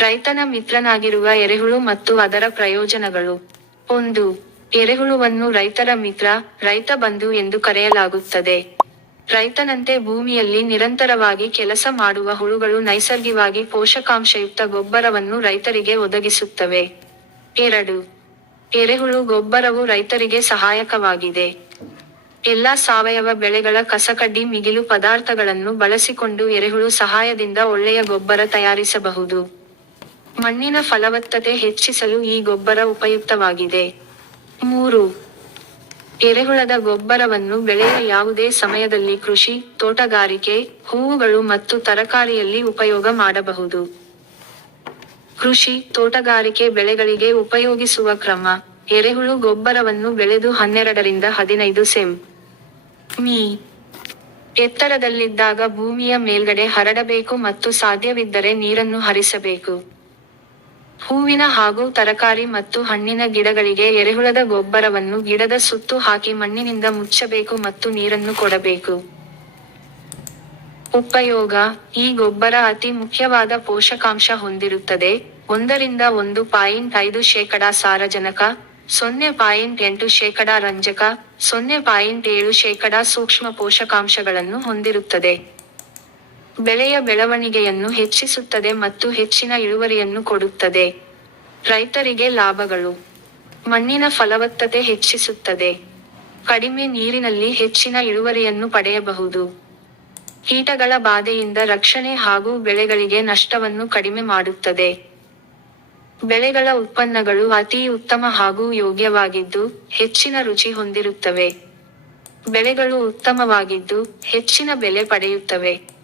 ರೈತನ ಮಿತ್ರನಾಗಿರುವ ಎರೆಹುಳು ಮತ್ತು ಅದರ ಪ್ರಯೋಜನಗಳು. ಒಂದು, ಎರೆಹುಳುವನ್ನು ರೈತರ ಮಿತ್ರ, ರೈತ ಬಂಧು ಎಂದು ಕರೆಯಲಾಗುತ್ತದೆ. ರೈತನಂತೆ ಭೂಮಿಯಲ್ಲಿ ನಿರಂತರವಾಗಿ ಕೆಲಸ ಮಾಡುವ ಹುಳುಗಳು ನೈಸರ್ಗಿಕವಾಗಿ ಪೋಷಕಾಂಶಯುಕ್ತ ಗೊಬ್ಬರವನ್ನು ರೈತರಿಗೆ ಒದಗಿಸುತ್ತವೆ. ಎರಡು, ಎರೆಹುಳು ಗೊಬ್ಬರವು ರೈತರಿಗೆ ಸಹಾಯಕವಾಗಿದೆ. ಎಲ್ಲಾ ಸಾವಯವ ಬೆಳೆಗಳ ಕಸಕಡ್ಡಿ ಮಿಗಿಲು ಪದಾರ್ಥಗಳನ್ನು ಬಳಸಿಕೊಂಡು ಎರೆಹುಳು ಸಹಾಯದಿಂದ ಒಳ್ಳೆಯ ಗೊಬ್ಬರ ತಯಾರಿಸಬಹುದು. ಮಣ್ಣಿನ ಫಲವತ್ತತೆ ಹೆಚ್ಚಿಸಲು ಈ ಗೊಬ್ಬರ ಉಪಯುಕ್ತವಾಗಿದೆ. ಮೂರು. ಎರೆಹುಳದ ಗೊಬ್ಬರವನ್ನು ಬೆಳೆಯ ಯಾವುದೇ ಸಮಯದಲ್ಲಿ ಕೃಷಿ, ತೋಟಗಾರಿಕೆ, ಹೂವುಗಳು ಮತ್ತು ತರಕಾರಿಯಲ್ಲಿ ಉಪಯೋಗ ಮಾಡಬಹುದು. ಕೃಷಿ, ತೋಟಗಾರಿಕೆ ಬೆಳೆಗಳಿಗೆ ಉಪಯೋಗಿಸುವ ಕ್ರಮ. ಎರೆಹುಳು ಗೊಬ್ಬರವನ್ನು ಬೆಳೆದು ಹನ್ನೆರಡರಿಂದ ಹದಿನೈದು ಸೆಂ. ಮೀ. ಎತ್ತರದಲ್ಲಿದ್ದಾಗ ಭೂಮಿಯ ಮೇಲ್ಗಡೆ ಹರಡಬೇಕು ಮತ್ತು ಸಾಧ್ಯವಿದ್ದರೆ ನೀರನ್ನು ಹರಿಸಬೇಕು. ಹೂವಿನ ಹಾಗೂ ತರಕಾರಿ ಮತ್ತು ಹಣ್ಣಿನ ಗಿಡಗಳಿಗೆ ಎರೆಹುಳದ ಗೊಬ್ಬರವನ್ನು ಗಿಡದ ಸುತ್ತು ಹಾಕಿ ಮಣ್ಣಿನಿಂದ ಮುಚ್ಚಬೇಕು ಮತ್ತು ನೀರನ್ನು ಕೊಡಬೇಕು. ಉಪಯೋಗ, ಈ ಗೊಬ್ಬರ ಅತಿ ಮುಖ್ಯವಾದ ಪೋಷಕಾಂಶ ಹೊಂದಿರುತ್ತದೆ. ಒಂದರಿಂದ ಒಂದು ಪಾಯಿಂಟ್ ಐದು ಶೇಕಡ ಸಾರಜನಕ, ಸೊನ್ನೆ ಪಾಯಿಂಟ್ ಎಂಟು ಶೇಕಡ ರಂಜಕ, ಸೊನ್ನೆ ಪಾಯಿಂಟ್ ಏಳು ಶೇಕಡ ಸೂಕ್ಷ್ಮ ಪೋಷಕಾಂಶಗಳನ್ನು ಹೊಂದಿರುತ್ತದೆ. ಬೆಳೆಯ ಬೆಳವಣಿಗೆಯನ್ನು ಹೆಚ್ಚಿಸುತ್ತದೆ ಮತ್ತು ಹೆಚ್ಚಿನ ಇಳುವರಿಯನ್ನು ಕೊಡುತ್ತದೆ. ರೈತರಿಗೆ ಲಾಭಗಳು. ಮಣ್ಣಿನ ಫಲವತ್ತತೆ ಹೆಚ್ಚಿಸುತ್ತದೆ. ಕಡಿಮೆ ನೀರಿನಲ್ಲಿ ಹೆಚ್ಚಿನ ಇಳುವರಿಯನ್ನು ಪಡೆಯಬಹುದು. ಕೀಟಗಳ ಬಾಧೆಯಿಂದ ರಕ್ಷಣೆ ಹಾಗೂ ಬೆಳೆಗಳಿಗೆ ನಷ್ಟವನ್ನು ಕಡಿಮೆ ಮಾಡುತ್ತದೆ. ಬೆಳೆಗಳ ಉತ್ಪನ್ನಗಳು ಅತಿ ಉತ್ತಮ ಹಾಗೂ ಯೋಗ್ಯವಾಗಿದ್ದು ಹೆಚ್ಚಿನ ರುಚಿ ಹೊಂದಿರುತ್ತವೆ. ಬೆಳೆಗಳು ಉತ್ತಮವಾಗಿದ್ದು ಹೆಚ್ಚಿನ ಬೆಲೆ ಪಡೆಯುತ್ತವೆ.